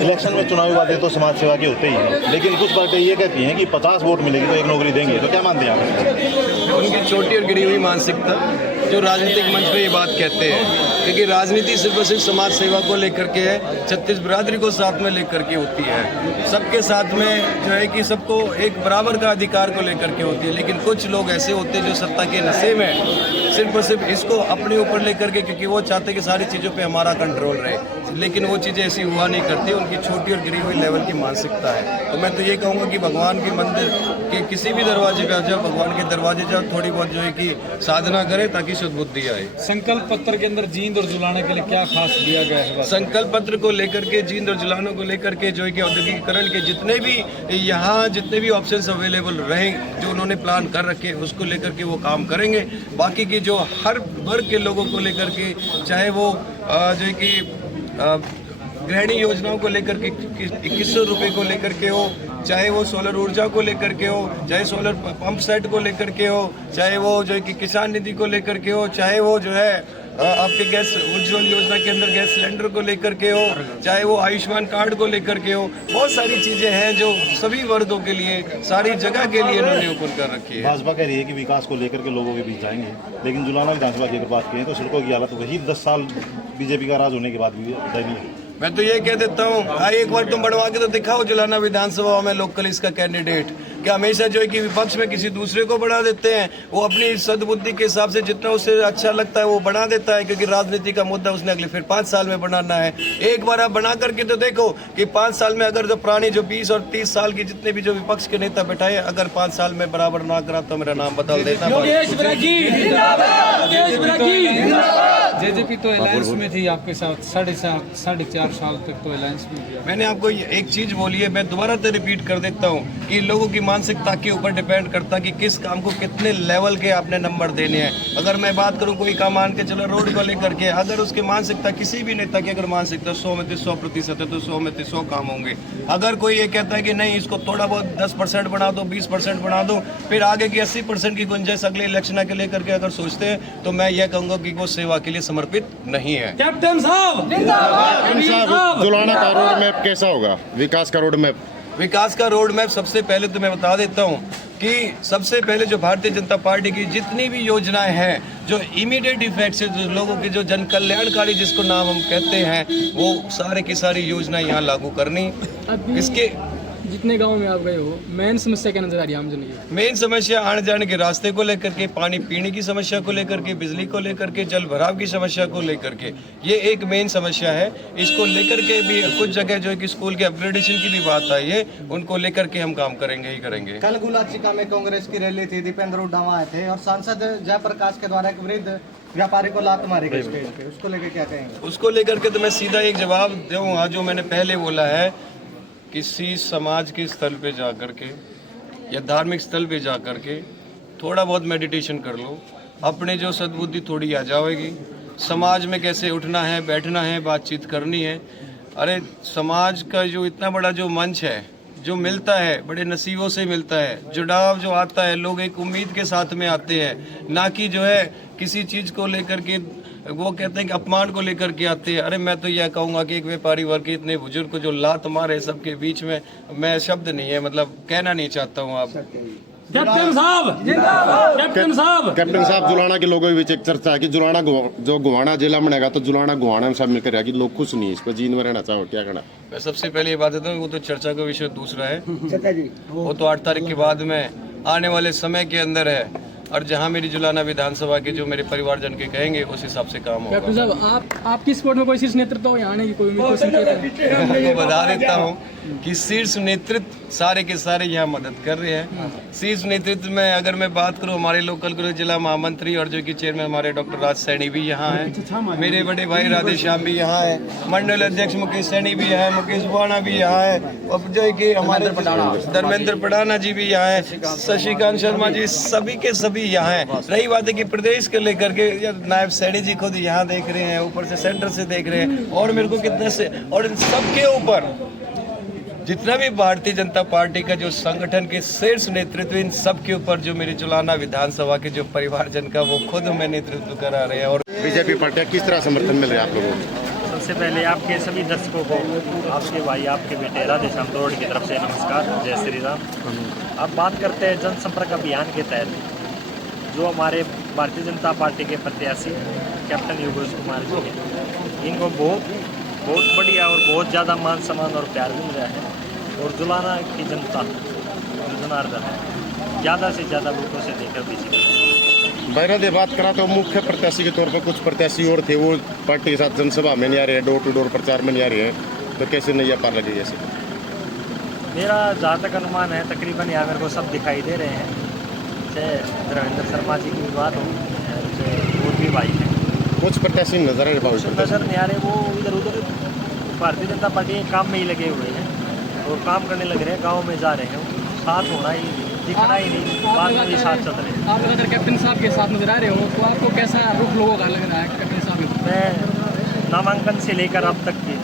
Election में चुनावी वादे तो समाज सेवा के होते ही हैं, लेकिन कुछ पार्टियां ये कहती हैं कि 50 वोट मिलेगी तो एक नौकरी देंगे, तो क्या मानते हैं आप? उनकी छोटी और गिरी हुई मानसिकता जो राजनीतिक मंच पे ये बात कहते हैं, क्योंकि राजनीति सिर्फ और सिर्फ समाज सेवा को लेकर के है, 36 बिरादरी को साथ में लेकर के होती है, सबके साथ में जो है कि सबको एक बराबर का अधिकार को लेकर के होती है। लेकिन कुछ लोग ऐसे होते हैं जो सत्ता के नशे में सिर्फ और सिर्फ इसको अपने ऊपर लेकर के, क्योंकि वो चाहते कि सारी चीज़ों पे हमारा कंट्रोल रहे, लेकिन वो चीज़ें ऐसी हुआ नहीं करती। उनकी छोटी और गिरी हुई लेवल की मानसिकता है। तो मैं तो ये कहूँगा कि भगवान के मंदिर के किसी भी दरवाजे पे आ जाओ, भगवान के दरवाजे जाओ, थोड़ी बहुत जो है कि साधना करें ताकि सद्बुद्धि आए। संकल्प पत्र के अंदर जींद और जुलाने के लिए क्या खास दिया गया है? संकल्प पत्र को लेकर के, जींद और जुलानों को लेकर के जो है कि औद्योगिकीकरण के जितने भी यहाँ जितने भी ऑप्शंस अवेलेबल रहे, जो उन्होंने प्लान कर रखे, उसको लेकर के वो काम करेंगे। बाकी की जो हर वर्ग के लोगों को लेकर के, चाहे वो जो है कि गृहिणी योजनाओं को लेकर के 2100 रुपये को लेकर के हो, चाहे वो सोलर ऊर्जा को लेकर के हो, चाहे सोलर पंप सेट को लेकर के हो, चाहे वो जो है कि किसान निधि को लेकर के हो, चाहे वो जो है आपके गैस उज्ज्वल योजना के अंदर गैस सिलेंडर को लेकर के हो, चाहे वो आयुष्मान कार्ड को लेकर के हो, बहुत सारी चीज़ें हैं जो सभी वर्गों के लिए, सारी जगह के लिए इन्होंने ओपन कर रखी है। भाजपा कह रही है कि विकास को लेकर के लोगों के बीच जाएंगे, लेकिन जुलाना विधानसभा की अगर बात करें तो सड़कों की हालत वही 10 साल बीजेपी का राज होने के बाद भी दयनीय है। मैं तो ये कह देता हूँ, एक बार तुम बढ़वा के तो दिखाओ जुलाना विधानसभा में लोकल इसका कैंडिडेट। क्या हमेशा जो है कि विपक्ष में किसी दूसरे को बढ़ा देते हैं? वो अपनी सद्बुद्धि के हिसाब से जितना उसे अच्छा लगता है वो बढ़ा देता है, क्योंकि राजनीति का मुद्दा उसने अगले फिर 5 साल में बनाना है। एक बार आप बना करके तो देखो कि 5 साल में अगर जो पुरानी जो 20 और 30 साल की जितने भी जो विपक्ष के नेता बैठाए, अगर 5 साल में बराबर ना करा तो मेरा नाम बदल देता। जेजेपी तो अलायंस में थी आपके साथ 4.5 साल तक तो अलायंस में थी। मैंने आपको एक चीज बोली है, मैं दोबारा तो रिपीट कर देता हूँ कि लोगों की मानसिकता के ऊपर डिपेंड करता कि किस काम को कितने लेवल के आपने नंबर देने हैं। अगर मैं बात करूँ कोई काम मान के चलो रोड को लेकर के, अगर उसकी मानसिकता किसी भी नेता की अगर मानसिकता 100 में 100% है तो 100 में 100 काम होंगे। अगर कोई ये कहता है कि नहीं इसको थोड़ा बहुत 10% बना दो, 20% बना दो, फिर आगे की 80% की गुंजाइश अगले इलेक्शन के लेकर के अगर सोचते हैं, तो मैं ये कहूँगा कि वो सेवा के लिए समर्पित नहीं है। कैप्टन साहब जुलाना का रोड मैप कैसा होगा? विकास का रोड मैप? विकास का रोड मैप सबसे पहले तो मैं बता देता हूँ कि सबसे पहले जो भारतीय जनता पार्टी की जितनी भी योजनाएं हैं, जो इमीडिएट इफेक्ट से जो लोगों की जो जन कल्याणकारी जिसको नाम हम कहते हैं, वो सारे की सारी योजनाएं यहाँ लागू करनी। इसके जितने गांव में आप गए हो, मेन समस्या क्या नजर आ रही है आम जन की? मेन समस्या आने जाने के रास्ते को लेकर के, पानी पीने की समस्या को लेकर के, बिजली को लेकर के, जल भराव की समस्या को लेकर के, ये एक मेन समस्या है। इसको लेकर के भी कुछ जगह जो है कि स्कूल के अपग्रेडेशन की भी बात आई है, उनको लेकर के हम काम करेंगे ही करेंगे। कल गुलाचिका में कांग्रेस की रैली थी, दीपेंद्र हुड्डा आए थे और सांसद जयप्रकाश के द्वारा एक वृद्ध व्यापारी को लात मारी गई स्टेज पे, उसको लेकर क्या कहेंगे? उसको लेकर के तो मैं सीधा एक जवाब दूंगा जो मैंने पहले बोला है, किसी समाज के स्थल पे जा कर के या धार्मिक स्थल पे जा कर के थोड़ा बहुत मेडिटेशन कर लो, अपने जो सद्बुद्धि थोड़ी आ जाएगी। समाज में कैसे उठना है, बैठना है, बातचीत करनी है। अरे समाज का जो इतना बड़ा जो मंच है, जो मिलता है बड़े नसीबों से मिलता है, जुड़ाव जो आता है, लोग एक उम्मीद के साथ में आते हैं, ना कि जो है किसी चीज़ को लेकर के वो कहते हैं कि अपमान को लेकर के आते हैं। अरे मैं तो यह कहूँगा कि एक व्यापारी वर्ग के इतने बुजुर्ग को जो लात मारे सबके बीच में, मैं शब्द नहीं है, मतलब कहना नहीं चाहता हूँ। आप कैप्टन साहब कैप्टन साहब जुलाना के लोगों के बीच एक चर्चा है कि जुलाना जो गुवाना जिला बनेगा तो जुलाना गुवाना में सब मिलकर कि लोग खुश नहीं है, इस पर जींद में रहना चाहो, क्या कहना? मैं सबसे पहले ये बात देता हूँ, वो तो चर्चा का विषय दूसरा है, वो तो 8 तारीख के बाद में आने वाले समय के अंदर है, और जहाँ मेरी जुलाना विधानसभा के जो मेरे परिवारजन के कहेंगे उस हिसाब से काम होगा। कैप्टन साहब आपकी सपोर्ट में कोई शीर्ष नेतृत्व यहाँ आने की कोई मैं बता देता हूँ कि शीर्ष नेतृत्व सारे के सारे यहाँ मदद कर रहे हैं। शीर्ष नेतृत्व में अगर मैं बात करूँ, हमारे लोकल गृह जिला महामंत्री और जो कि चेयरमैन हमारे डॉक्टर राज सैनी भी यहाँ हैं, मेरे बड़े भाई राधे श्याम भी यहाँ है, मंडल अध्यक्ष मुकेश सैनी भी है, मुकेश बुआना भी यहाँ है, और जो है कि हमारे धर्मेंद्र पढ़ाना जी भी यहाँ है, शशिकांत शर्मा जी, सभी के सभी यहाँ है। रही बात है कि प्रदेश के लेकर के नायब सैनी जी खुद यहाँ देख रहे हैं, ऊपर से सेंटर से देख रहे हैं, और मेरे को कितने से, और इन सबके ऊपर जितना भी भारतीय जनता पार्टी का जो संगठन के शीर्ष नेतृत्व, इन सब के ऊपर जो मेरी जुलाना विधानसभा के जो परिवारजन का वो खुद मैं नेतृत्व करा रहे हैं। और बीजेपी पार्टी किस तरह समर्थन मिल रहा है आप लोगों को? सबसे पहले आपके सभी दर्शकों को आपके भाई आपके बेटे राधे श्याम तोड़ की तरफ से नमस्कार, जय श्री राम। अब बात करते हैं जनसंपर्क अभियान के तहत जो हमारे भारतीय जनता पार्टी के प्रत्याशी कैप्टन योगेश कुमार जी हैं, इनको बहुत बढ़िया और बहुत ज़्यादा मान सम्मान और प्यार मिल रहा है। और जुलाना की जनता जनार्दन है ज़्यादा से ज़्यादा वोटों से देकर बीजेपी। बहरहाल बात करा तो मुख्य प्रत्याशी के तौर पर कुछ प्रत्याशी और थे, वो पार्टी के साथ जनसभा में नहीं आ रहे हैं, डोर टू डोर प्रचार में नहीं आ रहे हैं, तो कैसे नहीं आ पा लगे जैसे? मेरा जहाँ तक अनुमान है तकरीबन यहाँ मेरे को सब दिखाई दे रहे हैं, चाहे धर्मेंद्र शर्मा जी की भी बात हो चाहे और भी भाई हैं, कुछ प्रत्याशी नजर आ रहे कुछ नज़र नहीं आ रहे। वो इधर उधर भारतीय जनता पार्टी के काम में ही लगे हुए हैं और काम करने लग रहे हैं, गाँव में जा रहे हैं, साथ होना ही दिखना ही नहीं, बाद में भी साथ चल रहे हैं। आप अगर कैप्टन साहब के साथ नजर आ रहे हो तो आपको कैसा रुख लोगों का लग रहा है कैप्टन साहब के? मैं नामांकन से लेकर अब तक के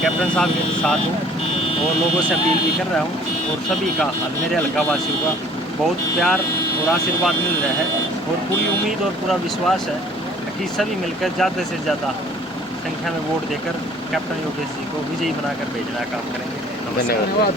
कैप्टन साहब के साथ हूँ और लोगों से अपील भी कर रहा हूँ और सभी का मेरे हल्का वासियों का बहुत प्यार और आशीर्वाद मिल रहा है और पूरी उम्मीद और पूरा विश्वास है कि सभी मिलकर ज़्यादा से ज़्यादा संख्या में वोट देकर कैप्टन योगेश जी को विजयी बनाकर भेजना काम करेंगे। नमस्कार। धन्यवाद।